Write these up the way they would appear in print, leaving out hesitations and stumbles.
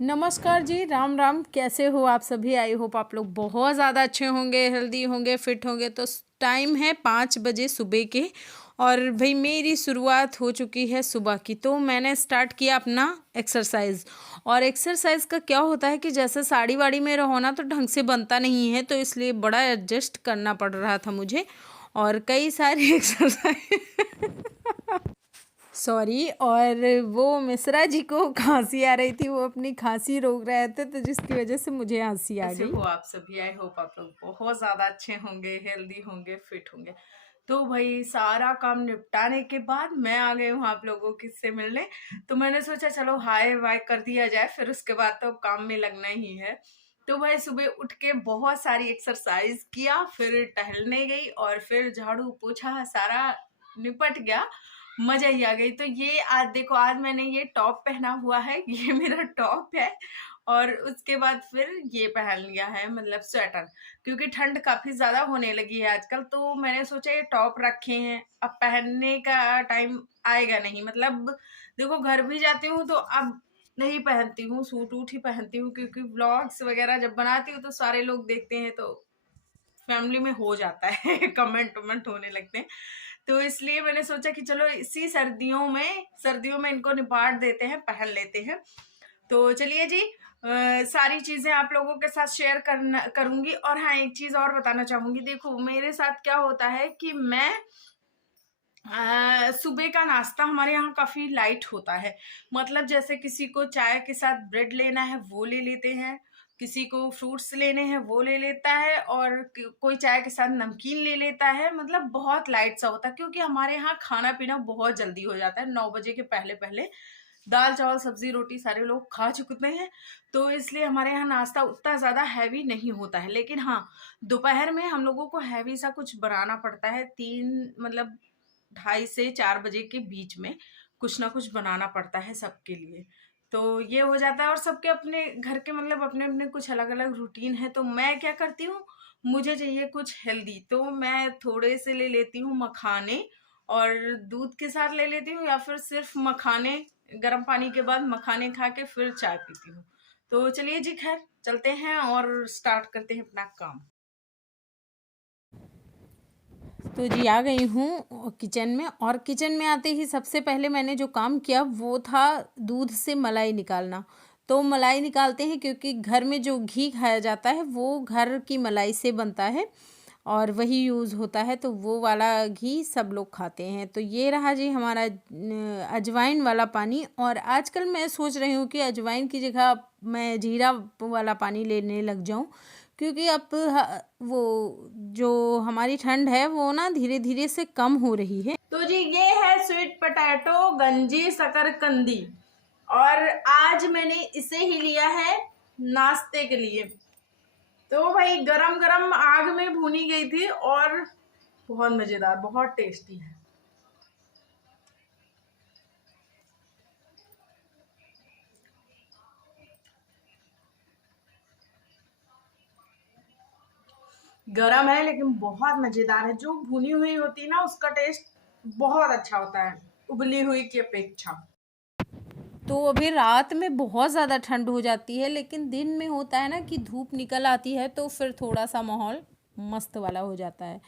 नमस्कार जी, राम राम। कैसे हो आप सभी? आई होप आप लोग बहुत ज़्यादा अच्छे होंगे, हेल्दी होंगे, फिट होंगे। तो टाइम है 5 बजे सुबह के, और भाई मेरी शुरुआत हो चुकी है सुबह की। तो मैंने स्टार्ट किया अपना एक्सरसाइज। और एक्सरसाइज का क्या होता है कि जैसे साड़ी वाड़ी में रहो ना तो ढंग से बनता नहीं है, तो इसलिए बड़ा एडजस्ट करना पड़ रहा था मुझे, और कई सारी एक्सरसाइज सॉरी। और वो मिश्रा जी को खांसी आ रही थी, वो अपनी खांसी रोक रहे थे, तो जिसकी वजह से मुझे हंसी आ कैसे गई। हो आप सभी? आई होप आप लोग बहुत ज्यादा अच्छे होंगे, हेल्दी होंगे, फिट होंगे। तो भाई सारा काम निपटाने के बाद मैं आ गई हूँ आप लोगों से मिलने। तो मैंने सोचा चलो हाय वाय कर दिया जाए, फिर उसके बाद तो काम में लगना ही है। तो भाई सुबह उठ के बहुत सारी एक्सरसाइज किया, फिर टहलने गई, और फिर झाड़ू पोछा सारा निपट गया। मजा ही आ गई। तो ये आज देखो, आज मैंने ये टॉप पहना हुआ है, ये मेरा टॉप है। और उसके बाद फिर ये पहन लिया है, मतलब स्वेटर, क्योंकि ठंड काफी ज्यादा होने लगी है आजकल। तो मैंने सोचा ये टॉप रखे हैं, अब पहनने का टाइम आएगा नहीं। मतलब देखो, घर भी जाती हूँ तो अब नहीं पहनती हूँ, सूट वूट ही पहनती हूँ, क्योंकि व्लॉग्स वगैरह जब बनाती हूँ तो सारे लोग देखते हैं, तो फैमिली में हो जाता है कमेंट वमेंट होने लगते हैं। तो इसलिए मैंने सोचा कि चलो इसी सर्दियों में इनको निपाट देते हैं, पहन लेते हैं। तो चलिए जी, सारी चीजें आप लोगों के साथ शेयर करना करूंगी। और हाँ, एक चीज और बताना चाहूंगी। देखो मेरे साथ क्या होता है कि मैं सुबह का नाश्ता हमारे यहाँ काफी लाइट होता है। मतलब जैसे किसी को चाय के साथ ब्रेड लेना है वो ले लेते हैं, किसी को फ्रूट्स लेने हैं वो ले लेता है, और कोई चाय के साथ नमकीन ले लेता है। मतलब बहुत लाइट सा होता है, क्योंकि हमारे यहाँ खाना पीना बहुत जल्दी हो जाता है। 9 बजे के पहले पहले दाल चावल सब्जी रोटी सारे लोग खा चुकते हैं। तो इसलिए हमारे यहाँ नाश्ता उतना ज्यादा हैवी नहीं होता है। लेकिन हाँ, दोपहर में हम लोगों को हैवी सा कुछ बनाना पड़ता है। 2:30 से 4 बजे के बीच में कुछ ना कुछ बनाना पड़ता है सबके लिए। तो ये हो जाता है, और सबके अपने घर के मतलब अपने अपने कुछ अलग अलग रूटीन है। तो मैं क्या करती हूँ, मुझे चाहिए कुछ हेल्दी, तो मैं थोड़े से ले लेती हूँ मखाने, और दूध के साथ ले लेती हूँ, या फिर सिर्फ मखाने, गर्म पानी के बाद मखाने खा के फिर चाय पीती हूँ। तो चलिए जी, खैर चलते हैं और स्टार्ट करते हैं अपना काम। तो जी आ गई हूँ किचन में, और किचन में आते ही सबसे पहले मैंने जो काम किया वो था दूध से मलाई निकालना। तो मलाई निकालते हैं क्योंकि घर में जो घी खाया जाता है वो घर की मलाई से बनता है, और वही यूज़ होता है, तो वो वाला घी सब लोग खाते हैं। तो ये रहा जी हमारा अजवाइन वाला पानी। और आजकल मैं सोच रही हूँ कि अजवाइन की जगह मैं जीरा वाला पानी लेने लग जाऊँ, क्योंकि अब वो जो हमारी ठंड है वो ना धीरे धीरे से कम हो रही है। तो जी ये है स्वीट पोटैटो गंजी शकरकंदी, और आज मैंने इसे ही लिया है नाश्ते के लिए। तो भाई गरम गरम आग में भूनी गई थी, और बहुत मजेदार, बहुत टेस्टी है। गरम है लेकिन बहुत मजेदार है। जो भुनी हुई होती है ना, उसका टेस्ट बहुत अच्छा होता है उबली हुई की अपेक्षा। तो अभी रात में बहुत ज़्यादा ठंड हो जाती है, लेकिन दिन में होता है ना कि धूप निकल आती है, तो फिर थोड़ा सा माहौल मस्त वाला हो जाता है।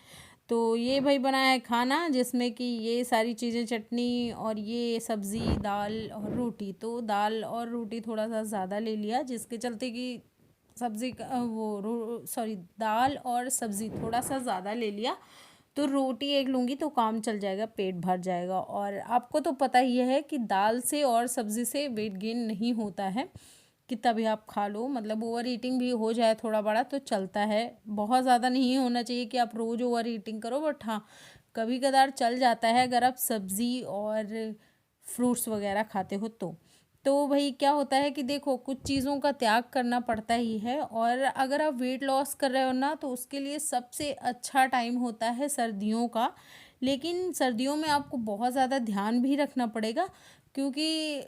तो ये भाई बना है खाना, जिसमें कि ये सारी चीज़ें, चटनी और ये सब्ज़ी, दाल और रोटी। तो दाल और रोटी थोड़ा सा ज़्यादा ले लिया, जिसके चलते कि सब्ज़ी का वो सॉरी, दाल और सब्ज़ी थोड़ा सा ज़्यादा ले लिया। तो रोटी एक लूँगी तो काम चल जाएगा, पेट भर जाएगा। और आपको तो पता ही है कि दाल से और सब्ज़ी से वेट गेन नहीं होता है, कितना भी आप खा लो। मतलब ओवर ईटिंग भी हो जाए थोड़ा बड़ा तो चलता है, बहुत ज़्यादा नहीं होना चाहिए कि आप रोज़ ओवर ईटिंग करो। बट हाँ, कभी कदार चल जाता है अगर आप सब्ज़ी और फ्रूट्स वगैरह खाते हो तो भाई क्या होता है कि देखो, कुछ चीज़ों का त्याग करना पड़ता ही है। और अगर आप वेट लॉस कर रहे हो ना, तो उसके लिए सबसे अच्छा टाइम होता है सर्दियों का। लेकिन सर्दियों में आपको बहुत ज़्यादा ध्यान भी रखना पड़ेगा, क्योंकि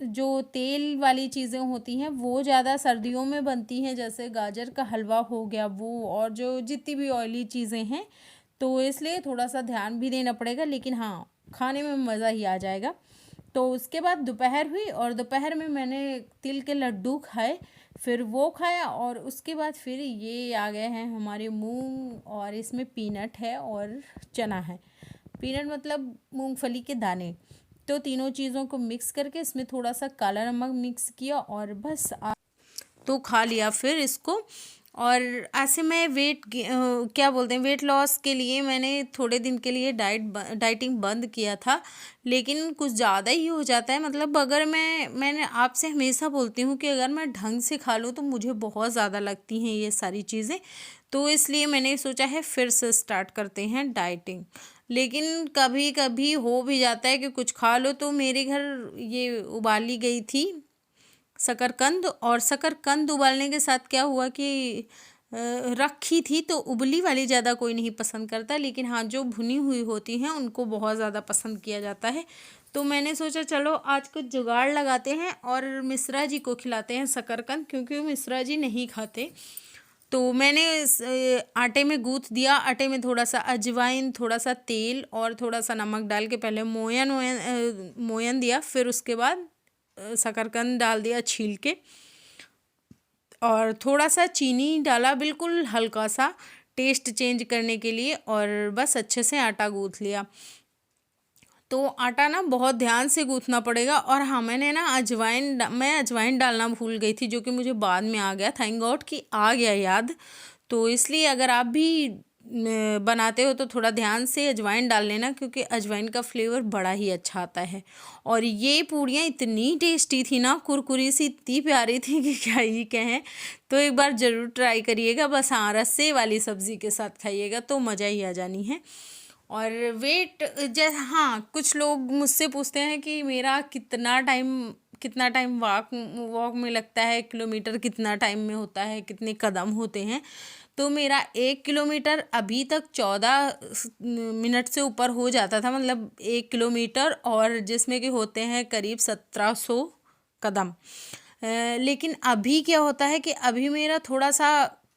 जो तेल वाली चीज़ें होती हैं वो ज़्यादा सर्दियों में बनती हैं, जैसे गाजर का हलवा हो गया वो, और जो जितनी भी ऑयली चीज़ें हैं। तो इसलिए थोड़ा सा ध्यान भी देना पड़ेगा, लेकिन हाँ, खाने में मज़ा ही आ जाएगा। तो उसके बाद दोपहर हुई और दोपहर में मैंने तिल के लड्डू खाए, फिर वो खाया और उसके बाद फिर ये आ गए हैं हमारे मूंग और इसमें पीनट है और चना है। पीनट मतलब मूंगफली के दाने। तो तीनों चीज़ों को मिक्स करके इसमें थोड़ा सा काला नमक मिक्स किया और बस तो खा लिया फिर इसको। और ऐसे मैं क्या बोलते हैं, वेट लॉस के लिए मैंने थोड़े दिन के लिए डाइटिंग बंद किया था, लेकिन कुछ ज़्यादा ही हो जाता है। मतलब अगर मैंने आपसे हमेशा बोलती हूँ कि अगर मैं ढंग से खा लूँ तो मुझे बहुत ज़्यादा लगती हैं ये सारी चीज़ें। तो इसलिए मैंने सोचा है फिर से स्टार्ट करते हैं डाइटिंग। लेकिन कभी कभी हो भी जाता है कि कुछ खा लो। तो मेरे घर ये उबाली गई थी शकरकंद, और शकरकंद उबालने के साथ क्या हुआ कि रखी थी तो उबली वाली ज़्यादा कोई नहीं पसंद करता, लेकिन हाँ जो भुनी हुई होती हैं उनको बहुत ज़्यादा पसंद किया जाता है। तो मैंने सोचा चलो आज कुछ जुगाड़ लगाते हैं और मिश्रा जी को खिलाते हैं शकरकंद, क्योंकि वो मिश्रा जी नहीं खाते। तो मैंने आटे में गूँथ दिया। आटे में थोड़ा सा अजवाइन, थोड़ा सा तेल और थोड़ा सा नमक डाल के पहले मोयन दिया, फिर उसके बाद शकरकंद डाल दिया छील के, और थोड़ा सा चीनी डाला बिल्कुल हल्का सा टेस्ट चेंज करने के लिए, और बस अच्छे से आटा गूँथ लिया। तो आटा ना बहुत ध्यान से गूँथना पड़ेगा। और हाँ, मैंने ना मैं अजवाइन डालना भूल गई थी, जो कि मुझे बाद में आ गया, थैंक गॉड कि आ गया याद। तो इसलिए अगर आप भी बनाते हो तो थोड़ा ध्यान से अजवाइन डाल लेना, क्योंकि अजवाइन का फ्लेवर बड़ा ही अच्छा आता है। और ये पूड़ियाँ इतनी टेस्टी थी ना, कुरकुरी सी इतनी प्यारी थी कि क्या ही कहें। तो एक बार ज़रूर ट्राई करिएगा। बस हाँ, रस्से वाली सब्ज़ी के साथ खाइएगा तो मज़ा ही आ जानी है। और वेट जैसे हाँ, कुछ लोग मुझसे पूछते हैं कि मेरा कितना टाइम वॉक में लगता है, किलोमीटर कितना टाइम में होता है, कितने कदम होते हैं। तो मेरा 1 किलोमीटर अभी तक 14 मिनट से ऊपर हो जाता था, मतलब 1 किलोमीटर, और जिसमें कि होते हैं करीब 1700 कदम। लेकिन अभी क्या होता है कि अभी मेरा थोड़ा सा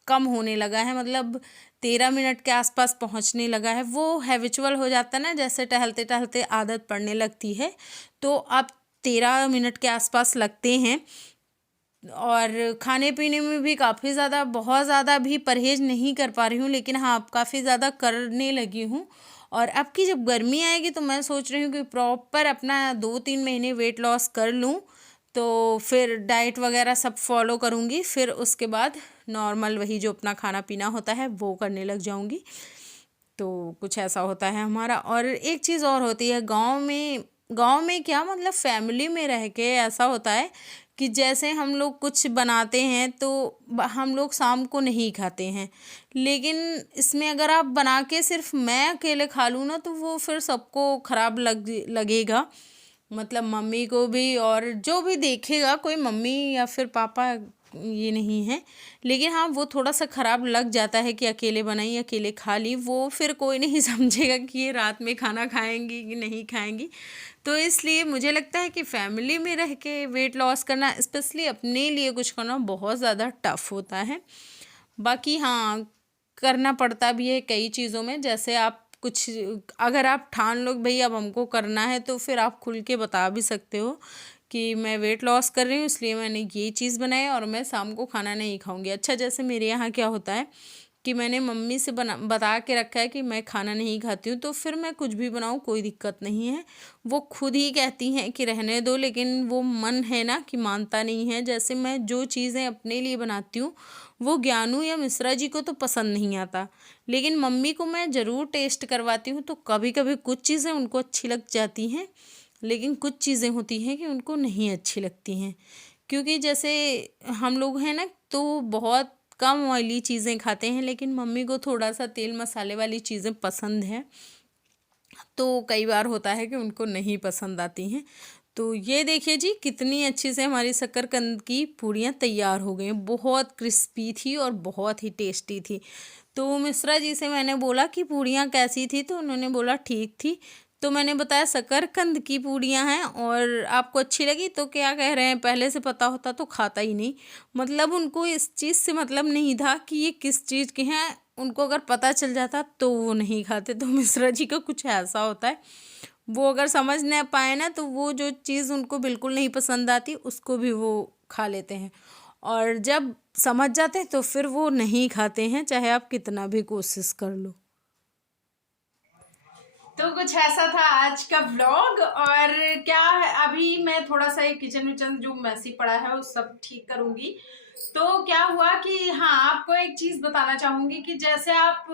कम होने लगा है, मतलब 13 मिनट के आसपास पहुंचने लगा है। वो हैबिचुअल हो जाता है ना, जैसे टहलते टहलते आदत पड़ने लगती है, तो अब 13 मिनट के आसपास लगते हैं। और खाने पीने में भी काफ़ी ज़्यादा, बहुत ज़्यादा भी परहेज़ नहीं कर पा रही हूँ, लेकिन हाँ अब काफ़ी ज़्यादा करने लगी हूँ। और अब की जब गर्मी आएगी तो मैं सोच रही हूँ कि प्रॉपर अपना 2-3 महीने वेट लॉस कर लूँ, तो फिर डाइट वगैरह सब फॉलो करूँगी। फिर उसके बाद नॉर्मल वही जो अपना खाना पीना होता है वो करने लग जाऊँगी। तो कुछ ऐसा होता है हमारा। और एक चीज़ और होती है गांव में क्या, मतलब फैमिली में रह के ऐसा होता है कि जैसे हम लोग कुछ बनाते हैं तो हम लोग शाम को नहीं खाते हैं, लेकिन इसमें अगर आप बना के सिर्फ मैं अकेले खा लूँ ना, तो वो फिर सबको ख़राब लगेगा, मतलब मम्मी को भी, और जो भी देखेगा, कोई मम्मी या फिर पापा ये नहीं है, लेकिन हाँ वो थोड़ा सा ख़राब लग जाता है कि अकेले बनाई अकेले खा ली, वो फिर कोई नहीं समझेगा कि ये रात में खाना खाएंगी कि नहीं खाएंगी। तो इसलिए मुझे लगता है कि फैमिली में रह के वेट लॉस करना, स्पेशली अपने लिए कुछ करना, बहुत ज़्यादा टफ होता है। बाकी हाँ, करना पड़ता भी है कई चीज़ों में। जैसे आप कुछ अगर आप ठान लो भाई अब हमको करना है, तो फिर आप खुल के बता भी सकते हो कि मैं वेट लॉस कर रही हूँ, इसलिए मैंने ये चीज़ बनाई और मैं शाम को खाना नहीं खाऊंगी। अच्छा, जैसे मेरे यहाँ क्या होता है कि मैंने मम्मी से बता के रखा है कि मैं खाना नहीं खाती हूँ, तो फिर मैं कुछ भी बनाऊँ कोई दिक्कत नहीं है। वो खुद ही कहती हैं कि रहने दो, लेकिन वो मन है ना कि मानता नहीं है। जैसे मैं जो चीज़ें अपने लिए बनाती हूँ वो ज्ञानू या मिश्रा जी को तो पसंद नहीं आता, लेकिन मम्मी को मैं ज़रूर टेस्ट करवाती हूँ। तो कभी कभी कुछ चीज़ें उनको अच्छी लग जाती हैं, लेकिन कुछ चीज़ें होती हैं कि उनको नहीं अच्छी लगती हैं। क्योंकि जैसे हम लोग हैं ना, तो बहुत कम ऑयली चीज़ें खाते हैं, लेकिन मम्मी को थोड़ा सा तेल मसाले वाली चीज़ें पसंद है, तो कई बार होता है कि उनको नहीं पसंद आती हैं। तो ये देखिए जी, कितनी अच्छी से हमारी शकरकंद की पूड़ियाँ तैयार हो गई हैं। बहुत क्रिस्पी थी और बहुत ही टेस्टी थी। तो मिश्रा जी से मैंने बोला कि पूड़ियाँ कैसी थी, तो उन्होंने बोला ठीक थी। तो मैंने बताया शकरकंद की पूड़ियाँ हैं और आपको अच्छी लगी, तो क्या कह रहे हैं, पहले से पता होता तो खाता ही नहीं। मतलब उनको इस चीज़ से मतलब नहीं था कि ये किस चीज़ की हैं, उनको अगर पता चल जाता तो वो नहीं खाते। तो मिश्रा जी का कुछ ऐसा होता है, वो अगर समझ न पाए ना तो वो जो चीज़ उनको बिल्कुल नहीं पसंद आती उसको भी वो खा लेते हैं, और जब समझ जाते हैं तो फिर वो नहीं खाते हैं, चाहे आप कितना भी कोशिश कर लो। तो कुछ ऐसा था आज का व्लॉग। और क्या है, अभी मैं थोड़ा सा ये किचन विचन जो मैसी पड़ा है वो सब ठीक करूंगी। तो क्या हुआ कि हाँ, आपको एक चीज बताना चाहूंगी कि जैसे आप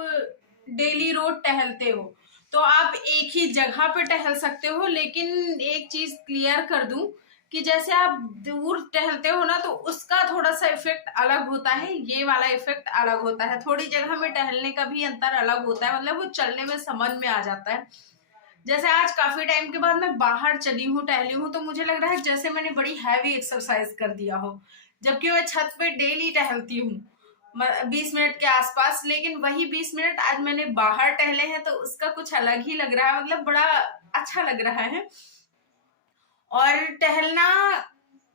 डेली रोज टहलते हो तो आप एक ही जगह पे टहल सकते हो, लेकिन एक चीज क्लियर कर दूं कि जैसे आप दूर टहलते हो ना तो उसका थोड़ा सा इफेक्ट अलग होता है, ये वाला इफेक्ट अलग होता है। थोड़ी जगह में टहलने का भी अंतर अलग होता है, मतलब वो चलने में समझ में आ जाता है। जैसे आज काफी टाइम के बाद मैं बाहर चली हूँ, टहली हूँ, तो मुझे लग रहा है जैसे मैंने बड़ी हैवी एक्सरसाइज कर दिया हो, जबकि मैं छत पे डेली टहलती हूँ 20 मिनट के आसपास। लेकिन वही 20 मिनट आज मैंने बाहर टहले हैं तो उसका कुछ अलग ही लग रहा है, मतलब बड़ा अच्छा लग रहा है। और टहलना,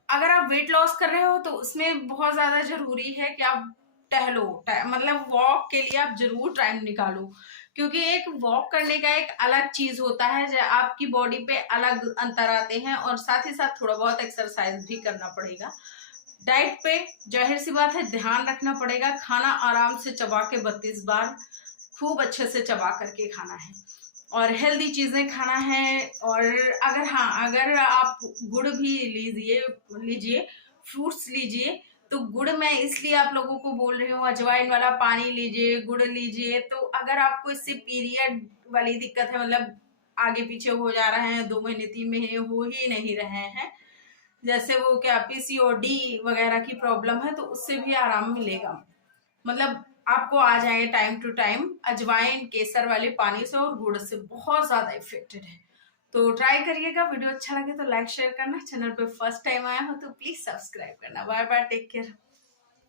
अगर आप वेट लॉस कर रहे हो तो उसमें बहुत ज्यादा जरूरी है कि आप टहलो, मतलब वॉक के लिए आप जरूर टाइम निकालो, क्योंकि एक वॉक करने का एक अलग चीज होता है, आपकी बॉडी पे अलग अंतर आते हैं, और साथ ही साथ थोड़ा बहुत एक्सरसाइज भी करना पड़ेगा। डाइट पे जाहिर सी बात है ध्यान रखना पड़ेगा, खाना आराम से चबा के 32 बार खूब अच्छे से चबा करके खाना है, और हेल्दी चीजें खाना है। और अगर हाँ, अगर आप गुड़ भी लीजिए लीजिए फ्रूट्स लीजिए, तो गुड़ मैं इसलिए आप लोगों को बोल रही हूँ, अजवाइन वाला पानी लीजिए, गुड़ लीजिए। तो अगर आपको इससे पीरियड वाली दिक्कत है, मतलब आगे पीछे हो जा रहे हैं, 2 महीने 3 महीने हो ही नहीं रहे हैं, जैसे वो क्या पीसीओडी वगैरह की प्रॉब्लम है, तो उससे भी आराम मिलेगा। मतलब आपको आ जाएंगे टाइम टू टाइम अजवाइन केसर वाले पानी से और गुड़ से, बहुत ज्यादा इफेक्टेड है। तो ट्राई करिएगा। वीडियो अच्छा लगे तो लाइक शेयर करना, चैनल पे फर्स्ट टाइम आया हो तो प्लीज सब्सक्राइब करना। Bye bye, take care.